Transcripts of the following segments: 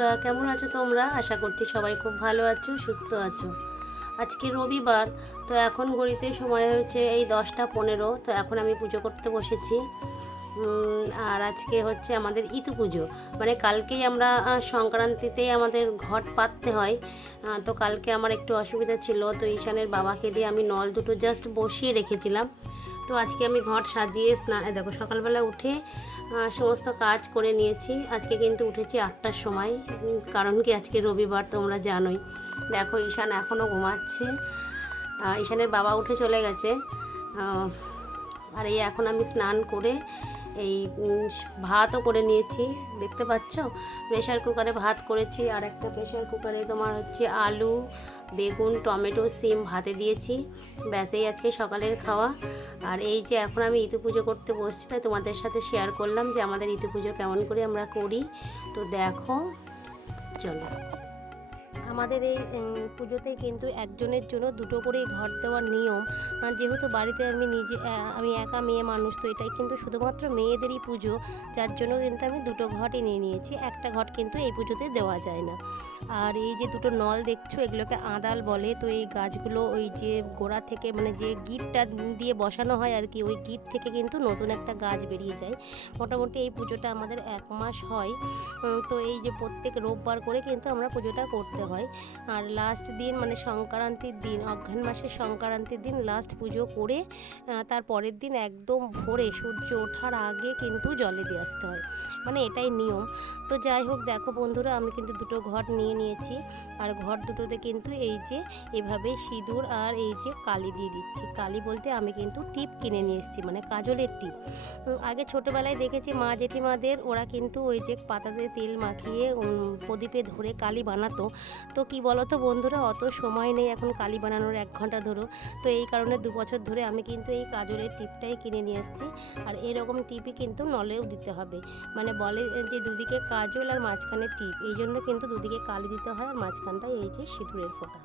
বন্ধুরা, কেমন আছো তোমরা? আশা করছি সবাই খুব ভালো আছো, সুস্থ আছো। আজকে রবিবার, তো এখন ঘড়িতে সময় হয়েছে এই দশটা পনেরো, তো এখন আমি পুজো করতে বসেছি। আর আজকে হচ্ছে আমাদের ইতু পুজো। মানে কালকেই আমরা সংক্রান্তিতে আমাদের ঘট পাততে হয়। তো কালকে আমার একটু অসুবিধা ছিল, তো ঈশানের বাবাকে দিয়ে আমি নল দুটো জাস্ট বসিয়ে রেখেছিলাম। তো আজকে আমি ঘট সাজিয়ে স্নান দেখো, সকালবেলা উঠে সমস্ত কাজ করে নিয়েছি। আজকে কিন্তু উঠেছি আটটার সময় কারণ কি আজকে রবিবার তোমরা জানোই। দেখো, ঈশান এখনও ঘুমাচ্ছে। ঈশানের বাবা উঠে চলে গেছে। আর এই এখন আমি স্নান করে এই ভাতও করে নিয়েছি, দেখতে পাচ্ছ? প্রেশার কুকারে ভাত করেছি, আর একটা প্রেশার কুকারে তোমার হচ্ছে আলু, বেগুন, টমেটো, সিম ভাতে দিয়েছি। ব্যাস, এই আজকে সকালের খাওয়া। আর এই যে এখন আমি ইতু পুজো করতে বসছি, তাই তোমাদের সাথে শেয়ার করলাম যে আমাদের ইতু পুজো কেমন করে আমরা করি। তো দেখো, চলো। আমাদের এই পুজোতে কিন্তু একজনের জন্য দুটো করেই ঘর দেওয়ার নিয়ম। যেহেতু বাড়িতে আমি নিজে আমি একা মেয়ে মানুষ, তো এটাই কিন্তু শুধুমাত্র মেয়েদেরই পুজো, যার জন্য কিন্তু আমি দুটো ঘটই নিয়ে নিয়েছি। একটা ঘট কিন্তু এই পুজোতে দেওয়া যায় না। আর এই যে দুটো নল দেখছ, এগুলোকে আদাল বলে, তো এই গাছগুলো ওই যে গোড়া থেকে মানে যে গিটটা দিয়ে বসানো হয় আর কি, ওই গিট থেকে কিন্তু নতুন একটা গাছ বেরিয়ে যায়। মোটামুটি এই পুজোটা আমাদের এক মাস হয়। তো এই যে প্রত্যেক রোববার করে কিন্তু আমরা পুজোটা করতে হয়। আর লাস্ট দিন মানে সংক্রান্তির দিন, অঘ্রাণ মাসের সংক্রান্তির দিন লাস্ট পুজো করে তার পরের দিন একদম ভোরে সূর্য ওঠার আগে কিন্তু জলে দিয়ে আসতে হয়। মানে এটাই নিয়ম। তো যাই হোক, দেখো বন্ধুরা, আমি কিন্তু দুটো ঘর নিয়ে নিয়েছি। আর ঘর দুটোতে কিন্তু এই যে, এভাবে সিঁদুর আর এই যে কালি দিয়ে দিচ্ছি। কালি বলতে আমি কিন্তু টিপ কিনে নিয়ে এসেছি মানে কাজলের টিপ। আগে ছোটোবেলায় দেখেছি মা জেঠিমাদের, ওরা কিন্তু ওই যে পাতাতে তেল মাখিয়ে প্রদীপে ধরে কালি বানাতো। তো কি বলো তো বন্ধুরা, অত সময় নেই এখন কালি বানানোর এক ঘণ্টা ধরো। তো এই কারণে দু বছর ধরে আমি কিন্তু এই কাজলের টিপটাই কিনে নিয়ে এসেছি। আর এরকম টিপই কিন্তু নলেও দিতে হবে। মানে বলে যে দুদিকে কাজল আর মাঝখানে টিপ এই জন্য কিন্তু দুদিকে কালি দিতে হয় আর মাঝখানটায় এই যে সিঁদুরের ফোঁটা।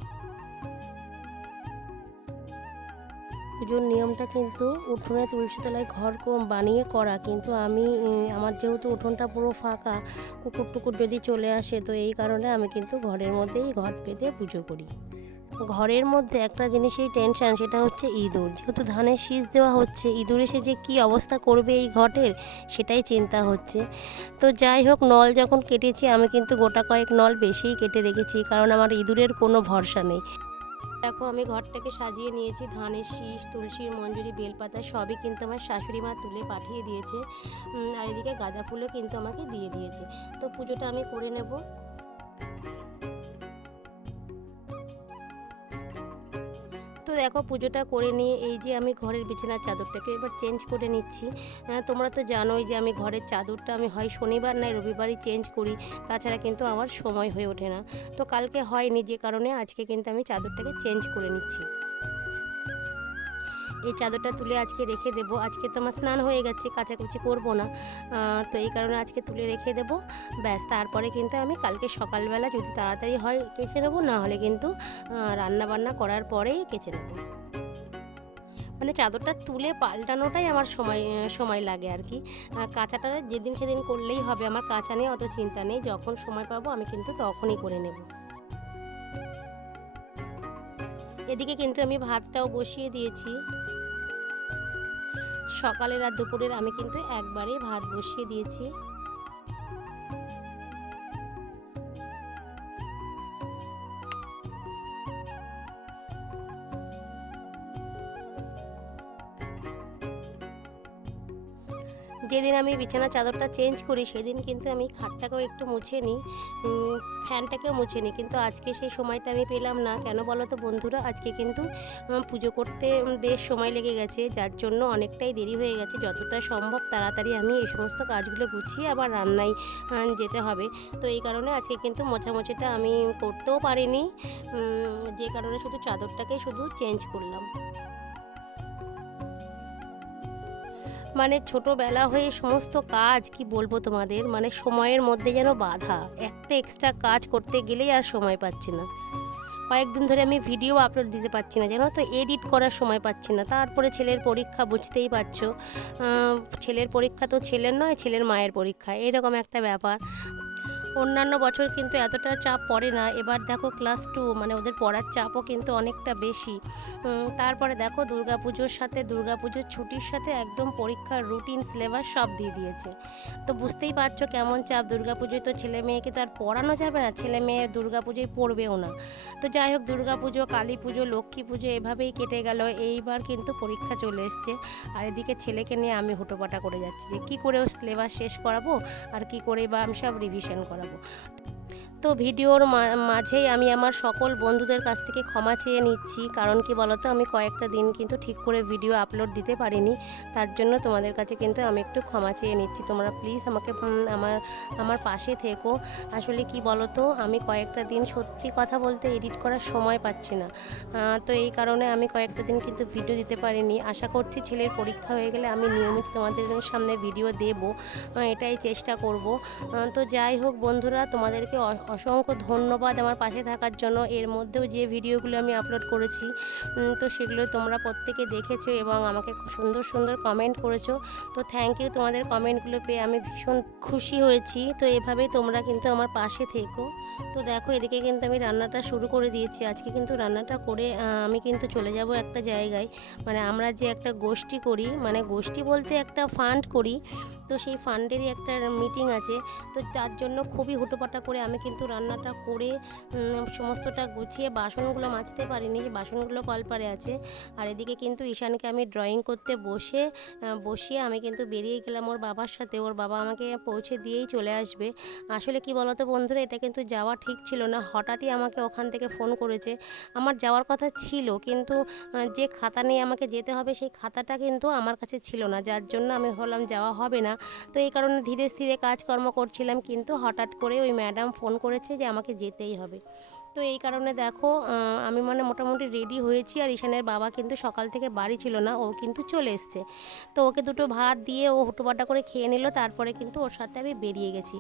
পুজোর নিয়মটা কিন্তু উঠোনে তুলসী তলায় ঘর বানিয়ে করা। কিন্তু আমি আমার যেহেতু উঠোনটা পুরো ফাঁকা, কুকুর টুকুর যদি চলে আসে, তো এই কারণে আমি কিন্তু ঘরের মধ্যেই ঘর পেতে পুজো করি। ঘরের মধ্যে একটা জিনিসেই টেনশন সেটা হচ্ছে ইঁদুর। যেহেতু ধানের শীষ দেওয়া হচ্ছে, ইঁদুর এসে যে কী অবস্থা করবে এই ঘটের, সেটাই চিন্তা হচ্ছে। তো যাই হোক, নল যখন কেটেছি, আমি কিন্তু গোটা কয়েক নল বেশিই কেটে রেখেছি, কারণ আমার ইঁদুরের কোনো ভরসা নেই। দেখো, আমি ঘরটাকে সাজিয়ে নিয়েছি। ধানের শীষ, তুলসীর মঞ্জুরি, বেলপাতা সবই কিন্তু আমার শাশুড়ি মা তুলে পাঠিয়ে দিয়েছে। আর এদিকে গাঁদা ফুলও কিন্তু আমাকে দিয়ে দিয়েছে। তো পুজোটা আমি করে নেব। দেখো পুজোটা করে নিয়ে এই যে আমি ঘরের বিছানার চাদরটাকে এবার চেঞ্জ করে নিচ্ছি। হ্যাঁ তোমরা তো জানোই যে আমি ঘরের চাদরটা আমি হয় শনিবার নয় রবিবারই চেঞ্জ করি, তাছাড়া কিন্তু আমার সময় হয়ে ওঠে না। তো কালকে হয়নি যে কারণে আজকে কিন্তু আমি চাদরটাকে চেঞ্জ করে নিচ্ছি। এই চাদরটা তুলে আজকে রেখে দেব। আজকে তো আমার স্নান হয়ে গেছে, কাচাকুচি করব না। তো এই কারণে আজকে তুলে রেখে দেব। ব্যাস, তারপরে কিন্তু আমি কালকে সকালবেলা যদি তাড়াতাড়ি হয় কেচে নেব, না হলে কিন্তু রান্না বান্না করার পরেই কেচে নেব। মানে চাদরটা তুলে পাল্টানোটাই আমার সময় সময় লাগে আর কি। কাঁচাটা যেদিন সেদিন করলেই হবে, আমার কাঁচা নিয়ে অত চিন্তা নেই। যখন সময় পাবো, আমি কিন্তু তখনই করে নেব। এদিকে কিন্তু আমি ভাতটাও বসিয়ে দিয়েছি। সকালের আর দুপুরের আমি কিন্তু একবারে ভাত বসিয়ে দিয়েছি। যেদিন আমি বিছানা চাদরটা চেঞ্জ করি, সেদিন কিন্তু আমি খাটটাকেও একটু মুছে নিই ফ্যানটাকেও মুছে নিই। কিন্তু আজকে সেই সময়টা আমি পেলাম না। কেন বলো তো বন্ধুরা? আজকে কিন্তু পুজো করতে বেশ সময় লেগে গেছে, যার জন্য অনেকটাই দেরি হয়ে গেছে। যতটা সম্ভব তাড়াতাড়ি আমি এই সমস্ত কাজগুলো গুছিয়ে আবার রান্নায় যেতে হবে। তো এই কারণে আজকে কিন্তু মোছামুছিটা আমি করতেও পারিনি। যে কারণে শুধু চাদরটাকে শুধু চেঞ্জ করলাম। মানে ছোটোবেলা হয়ে সমস্ত কাজ, কি বলব তোমাদের মানে সময়ের মধ্যে যেন বাধা। একটা এক্সট্রা কাজ করতে গেলেই আর সময় পাচ্ছি না। কয়েকদিন ধরে আমি ভিডিও আপলোড দিতে পারছি না, জানো তো? এডিট করার সময় পাচ্ছি না। তারপরে ছেলের পরীক্ষা, বুঝতেই পারছ। ছেলের পরীক্ষা তো ছেলের নয়, ছেলের মায়ের পরীক্ষা। এরকম একটা ব্যাপার। অন্যান্য বছর কিন্তু এতটা চাপ পড়ে না। এবার দেখো ক্লাস টু মানে ওদের পড়ার চাপও কিন্তু অনেকটা বেশি। তারপরে দেখো দুর্গাপুজোর সাথে, দুর্গাপুজোর ছুটির সাথে একদম পরীক্ষার রুটিন সিলেবাস সব দিয়ে দিয়েছে। তো বুঝতেই পারছ কেমন চাপ। দুর্গাপুজোয় তো ছেলে মেয়েকে তো আর পড়ানো যাবে না, ছেলে মেয়ে দুর্গাপুজোয় পড়বেও না। তো যাই হোক, দুর্গাপুজো, কালী পুজো, লক্ষ্মী পুজো এভাবেই কেটে গেল। এইবার কিন্তু পরীক্ষা চলে এসছে। আর এদিকে ছেলেকে নিয়ে আমি হুটোপাটা করে যাচ্ছি যে কী করে সিলেবাস শেষ করাবো? আর কি করে বা আমি সব রিভিশন করাবো? algo. তো ভিডিওর মাঝেই আমি আমার সকল বন্ধুদের কাছ থেকে ক্ষমা চেয়ে নিচ্ছি। কারণ কি বলতো, আমি কয়েকটা দিন কিন্তু ঠিক করে ভিডিও আপলোড দিতে পারিনি। তার জন্য তোমাদের কাছে কিন্তু আমি একটু ক্ষমা চেয়ে নিচ্ছি। তোমরা প্লিজ আমাকে আমার আমার পাশে থেকো। আসলে কি বলতো, আমি কয়েকটা দিন সত্যি কথা বলতে এডিট করার সময় পাচ্ছি না। তো এই কারণে আমি কয়েকটা দিন কিন্তু ভিডিও দিতে পারিনি। আশা করছি ছেলের পরীক্ষা হয়ে গেলে আমি নিয়মিত তোমাদের সামনে ভিডিও দেব। এটাই চেষ্টা করব। তো যাই হোক বন্ধুরা, তোমাদেরকে অসংখ্য ধন্যবাদ আমার পাশে থাকার জন্য। এর মধ্যেও যে ভিডিওগুলো আমি আপলোড করেছি তো সেগুলো তোমরা প্রত্যেকে দেখেছ এবং আমাকে সুন্দর সুন্দর কমেন্ট করেছ। তো থ্যাংক ইউ তোমাদের কমেন্টগুলো পেয়ে আমি ভীষণ খুশি হয়েছি। তো এভাবেই তোমরা কিন্তু আমার পাশে থেকো। তো দেখো, এদিকে কিন্তু আমি রান্নাটা শুরু করে দিয়েছি। আজকে কিন্তু রান্নাটা করে আমি কিন্তু চলে যাব একটা জায়গায়। মানে আমরা যে একটা গোষ্ঠী করি মানে গোষ্ঠী বলতে একটা ফান্ড করি, তো সেই ফান্ডেরই একটা মিটিং আছে। তো তার জন্য খুবই হুটোপাটা করে আমি কিন্তু রান্নাটা করে সমস্তটা গুছিয়ে বাসনগুলো মাজতে পারিনি যে বাসনগুলো কলপারে আছে। আর এদিকে কিন্তু ঈশানকে আমি ড্রয়িং করতে বসে বসিয়ে আমি কিন্তু বেরিয়ে গেলাম ওর বাবার সাথে। ওর বাবা আমাকে পৌঁছে দিয়েই চলে আসবে। আসলে কি বলতো বন্ধুরা, এটা কিন্তু যাওয়া ঠিক ছিল না। হঠাৎই আমাকে ওখান থেকে ফোন করেছে। আমার যাওয়ার কথা ছিল, কিন্তু যে খাতা নিয়ে আমাকে যেতে হবে, সেই খাতাটা কিন্তু আমার কাছে ছিল না। যার জন্য আমি হলাম যাওয়া হবে না। তো এই কারণে ধীরে স্থিরে কাজকর্ম করছিলাম, কিন্তু হঠাৎ করে ওই ম্যাডাম ফোন করেছে যে আমাকে যেতেই হবে। তো এই কারণে দেখো আমি মানে মোটামুটি রেডি হয়েছি আর ঈশানের বাবা কিন্তু সকাল থেকে বাড়ি ছিল না, ও কিন্তু চলে এসছে। তো ওকে দুটো ভাত দিয়ে ও হুটোপাটা করে খেয়ে নিল, তারপরে কিন্তু ওর সাথে আমি বেরিয়ে গেছি।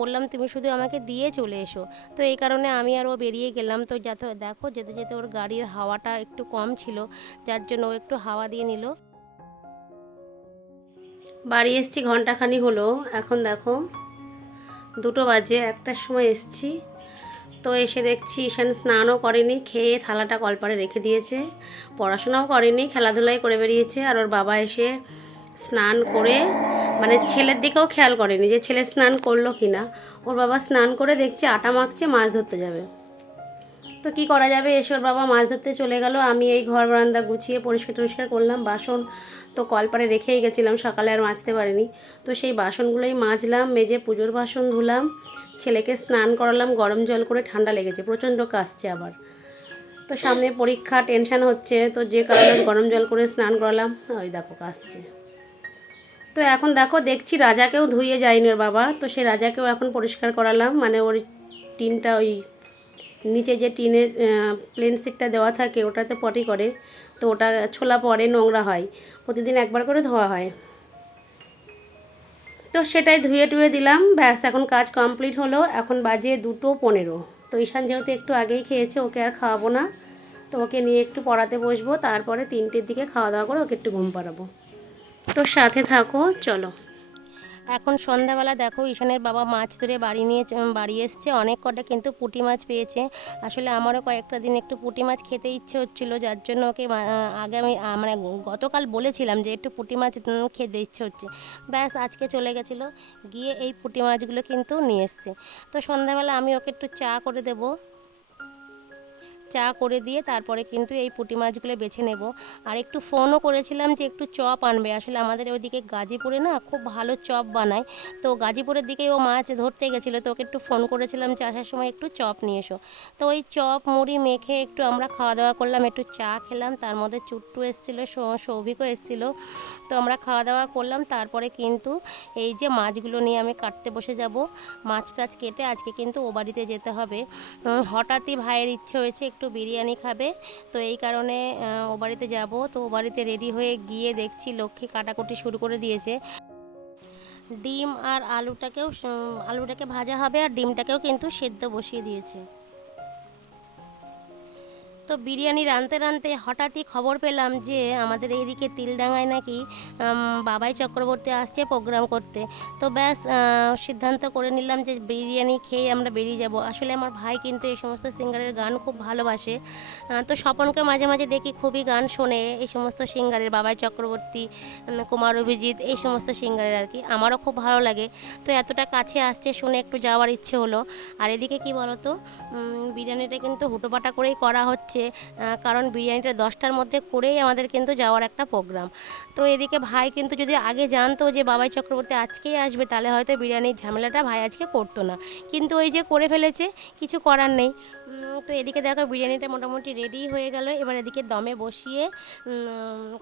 বললাম, তুমি শুধু আমাকে দিয়ে চলে এসো। তো এই কারণে আমি আর ও বেরিয়ে গেলাম। তো যাতে দেখো, যেতে যেতে ওর গাড়ির হাওয়াটা একটু কম ছিল, যার জন্য ও একটু হাওয়া দিয়ে নিল। বাড়ি এসছি ঘন্টাখানি হলো। এখন দেখো দুটো বাজে, একটার সময় এসছি। তো এসে দেখছি ঈশান স্নানও করেনি, খেয়ে থালাটা কলপারে রেখে দিয়েছে। পড়াশোনাও করেনি, খেলাধুলাই করে বেরিয়েছে আর ওর বাবা এসে স্নান করে মানে ছেলের দিকেও খেয়াল করেনি যে ছেলে স্নান করল কি না ওর বাবা স্নান করে দেখছে আটা মাখছে, মাছ ধরতে যাবে। তো কি করা যাবে? এসে বাবা মাছ ধরতে চলে গেল। আমি এই ঘর বারান্দা গুছিয়ে পরিষ্কার টরিষ্কার করলাম। বাসন তো কলপারে রেখেই গেছিলাম, সকালে আর মাজতে পারিনি। তো সেই বাসনগুলোই মাজলাম, মেজে পুজোর বাসন ধুলাম। ছেলেকে স্নান করালাম, গরম জল করে ঠান্ডা লেগেছে, প্রচণ্ড কাশছে আবার। তো সামনে পরীক্ষা, টেনশান হচ্ছে, তো যে কারণে গরম জল করে স্নান করালাম, ওই দেখো কাশছে। তো এখন দেখো, দেখছি রাজাকেও ধুয়ে যায়নি ওর বাবা। তো সেই রাজাকেও এখন পরিষ্কার করালাম মানে ওর টিনটা ওই নিচে যে টিনের প্লেন সিটটা দেওয়া থাকে, ওটাতে পটি করে। তো ওটা ছোলা পরে নোংরা হয়। প্রতিদিন একবার করে ধোয়া হয়। তো সেটাই ধুয়ে টুয়ে দিলাম। ব্যাস, এখন কাজ কমপ্লিট হলো। এখন বাজে দুটো পনেরো। তো ঈশান যেহেতু একটু আগেই খেয়েছে, ওকে আর খাওয়াবো না। তো ওকে নিয়ে একটু পড়াতে বসবো। তারপরে তিনটের দিকে খাওয়া দাওয়া করে ওকে একটু ঘুম পাড়াবো। তো সাথে থাকো, চলো। এখন সন্ধ্যাবেলা দেখো ঈশানের বাবা মাছ ধরে বাড়ি নিয়ে বাড়ি এসছে। অনেক কটা কিন্তু পুঁটি মাছ পেয়েছে। আসলে আমারও কয়েকটা দিন একটু পুঁটি মাছ খেতে ইচ্ছে হচ্ছিল, যার জন্য ওকে আগে আমি মানে গতকাল বলেছিলাম যে একটু পুঁটি মাছ খেতে ইচ্ছে হচ্ছে। ব্যাস, আজকে চলে গেছিল। গিয়ে এই পুঁটি মাছগুলো কিন্তু নিয়ে এসছে। তো সন্ধ্যাবেলা আমি ওকে একটু চা করে দেবো। চা করে দিয়ে তারপরে কিন্তু এই পুঁটি মাছগুলো বেছে নেব। আর একটু ফোনও করেছিলাম যে একটু চপ আনবে। আসলে আমাদের ওইদিকে গাজীপুরে না খুব ভালো চপ বানায়। তো গাজীপুরের দিকে ও মাছ ধরতে গেছিল। তো ওকে একটু ফোন করেছিলাম যে আসার সময় একটু চপ নিয়ে এসো। তো ওই চপ, মুড়ি মেখে একটু আমরা খাওয়া দাওয়া করলাম, একটু চা খেলাম। তার মধ্যে চুট্টু এসেছিল সৌভিকও এসেছিল। তো আমরা খাওয়া দাওয়া করলাম। তারপরে কিন্তু এই যে মাছগুলো নিয়ে আমি কাটতে বসে যাব। মাছ টাছ কেটে আজকে কিন্তু ও বাড়িতে যেতে হবে। হঠাৎই ভাইয়ের ইচ্ছে হয়েছে একটু বিরিয়ানি খাবে। তো এই কারণে ও বাড়িতে যাব। তো ও বাড়িতে রেডি হয়ে গিয়ে দেখছি লক্ষ্মী কাটাকুটি শুরু করে দিয়েছে। ডিম আর আলুটাকেও আলুটাকে ভাজা হবে আর ডিমটাকেও কিন্তু সেদ্ধ বসিয়ে দিয়েছে। তো বিরিয়ানি রাঁধতে রাঁধতে হঠাৎই খবর পেলাম যে আমাদের এইদিকে তিলডাঙ্গায় নাকি বাবাই চক্রবর্তী আসছে প্রোগ্রাম করতে। তো ব্যাস সিদ্ধান্ত করে নিলাম যে বিরিয়ানি খেয়ে আমরা বেরিয়ে যাব। আসলে আমার ভাই কিন্তু এই সমস্ত সিঙ্গারের গান খুব ভালোবাসে। তো স্বপনকে মাঝে মাঝে দেখি খুবই গান শোনে এই সমস্ত সিঙ্গারের, বাবাই চক্রবর্তী কুমার অভিজিৎ, এই সমস্ত সিঙ্গারের আর কি। আমারও খুব ভালো লাগে। তো এতটা কাছে আসছে শুনে একটু যাওয়ার ইচ্ছে হলো। আর এদিকে কি বলতো? বিরিয়ানিটা কিন্তু হুটোপাটা করেই করা হচ্ছে। আহ, কারণ বিরিয়ানিটা দশটার মধ্যে করেই আমাদের কিন্তু যাওয়ার একটা প্রোগ্রাম। তো এদিকে ভাই কিন্তু যদি আগে জানতো যে বাবাই চক্রবর্তী আজকেই আসবে তাহলে হয়তো বিরিয়ানির ঝামেলাটা ভাই আজকে করতো না। কিন্তু ওই যে করে ফেলেছে কিছু করার নেই। তো এদিকে দেখো বিরিয়ানিটা মোটামুটি রেডি হয়ে গেল। এবার এদিকে দমে বসিয়ে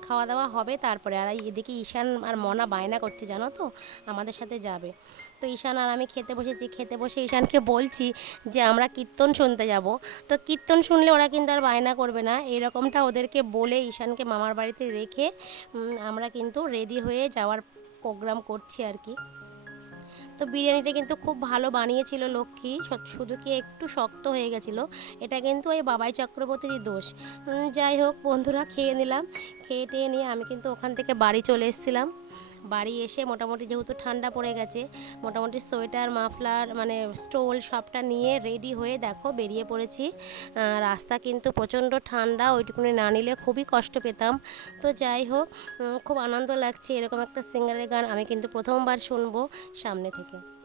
খাওয়া দাওয়া হবে। তারপরে আর এদিকে ঈশান আর মনা বায়না করছে জানো তো? আমাদের সাথে যাবে। তো ঈশান আর আমি খেতে বসেছি খেতে বসে ঈশানকে বলছি যে আমরা কীর্তন শুনতে যাব। তো কীর্তন শুনলে ওরা কিন্তু আর বায়না করবে না। এরকমটা ওদেরকে বলে ঈশানকে মামার বাড়িতে রেখে আমরা কিন্তু রেডি হয়ে যাওয়ার প্রোগ্রাম করছি আর কি। তো বিরিয়ানিটা কিন্তু খুব ভালো বানিয়েছিল লক্ষ্মী শুধু কি একটু শক্ত হয়ে গেছিল, এটা কিন্তু ওই বাবাই চক্রবর্তীরই দোষ। যাই হোক বন্ধুরা, খেয়ে নিলাম। খেয়ে টেয়ে নিয়ে আমি কিন্তু ওখান থেকে বাড়ি চলে এসেছিলাম। বাড়ি এসে মোটামুটি যেহেতু ঠান্ডা পড়ে গেছে, মোটামুটি সোয়েটার, মাফলার মানে স্টোল সবটা নিয়ে রেডি হয়ে দেখো বেরিয়ে পড়েছি। রাস্তা কিন্তু প্রচণ্ড ঠান্ডা, ওইটুকুনি না নিলে খুবই কষ্ট পেতাম। তো যাই হোক খুব আনন্দ লাগছে এরকম একটা সিঙ্গারের গান আমি কিন্তু প্রথমবার শুনব সামনে থেকে।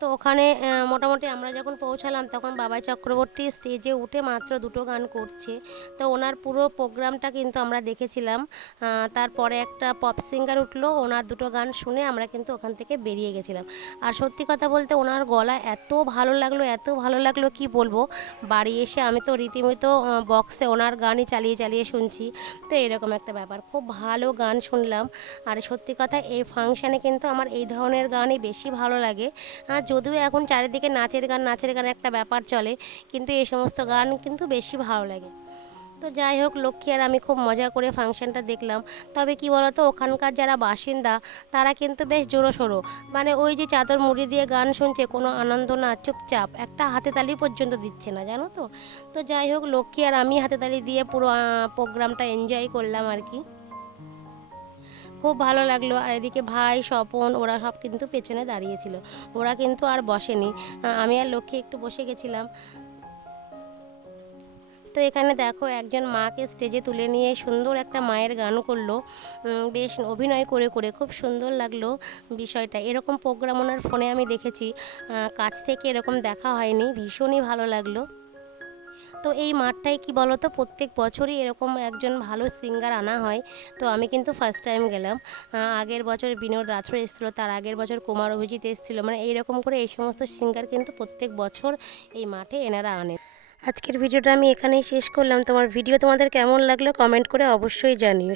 তো ওখানে মোটামুটি আমরা যখন পৌঁছালাম তখন বাবা চক্রবর্তী স্টেজে উঠে মাত্র দুটো গান করছে। তো ওনার পুরো প্রোগ্রামটা কিন্তু আমরা দেখেছিলাম। তারপরে একটা পপ সিঙ্গার উঠল, ওনার দুটো গান শুনে আমরা কিন্তু ওখান থেকে বেরিয়ে গেছিলাম। আর সত্যি কথা বলতে ওনার গলা এত ভালো লাগল, এত ভালো লাগল কি বলব? বাড়ি এসে আমি তো রীতিমতো বক্সে ওনার গানই চালিয়ে চালিয়ে শুনছি। তো এরকম একটা ব্যাপার। খুব ভালো গান শুনলাম। আর সত্যি কথা, এই ফাংশানে কিন্তু আমার এই ধরনের গানই বেশি ভালো লাগে। যদিও এখন চারিদিকে নাচের গান নাচের গান একটা ব্যাপার চলে, কিন্তু এই সমস্ত গান কিন্তু বেশি ভালো লাগে। তো যাই হোক, লক্ষ্মী আর আমি খুব মজা করে ফাংশনটা দেখলাম। তবে কি বলতো, ওখানকার যারা বাসিন্দা, তারা কিন্তু বেশ জোরো সোরো মানে ওই যে চাদর মুড়ি দিয়ে গান শুনছে, কোনো আনন্দ না, চুপচাপ, একটা হাতে তালি পর্যন্ত দিচ্ছে না, জানো তো? তো যাই হোক, লক্ষ্মী আর আমি হাতে তালি দিয়ে পুরো প্রোগ্রামটা এনজয় করলাম আর কি। খুব ভালো লাগল। আর এদিকে ভাই, স্বপন, ওরা সব কিন্তু পেছনে দাঁড়িয়েছিল। ওরা কিন্তু আর বসেনি। আমি আর লক্ষ্মী একটু বসে গেছিলাম। তো এখানে দেখো, একজন মাকে স্টেজে তুলে নিয়ে সুন্দর একটা মায়ের গান করল। বেশ অভিনয় করে করে খুব সুন্দর লাগল বিষয়টা। এরকম প্রোগ্রাম ওনার ফোনে আমি দেখেছি। কাছ থেকে এরকম দেখা হয়নি। ভীষণই ভালো লাগল। তো এই মাঠটায় কি তো প্রত্যেক বছরই এরকম একজন ভালো সিঙ্গার আনা হয়। তো আমি কিন্তু ফার্স্ট টাইম গেলাম। আগের বছর বিনোদ রাথোর এসেছিল, তার আগের বছর কুমার অভিজিৎ এসেছিল। মানে এইরকম করে এই সমস্ত সিঙ্গার কিন্তু প্রত্যেক বছর এই মাঠে এনারা আনে। আজকের ভিডিওটা আমি এখানেই শেষ করলাম। তোমার ভিডিও তোমাদের কেমন লাগল? কমেন্ট করে অবশ্যই জানিও।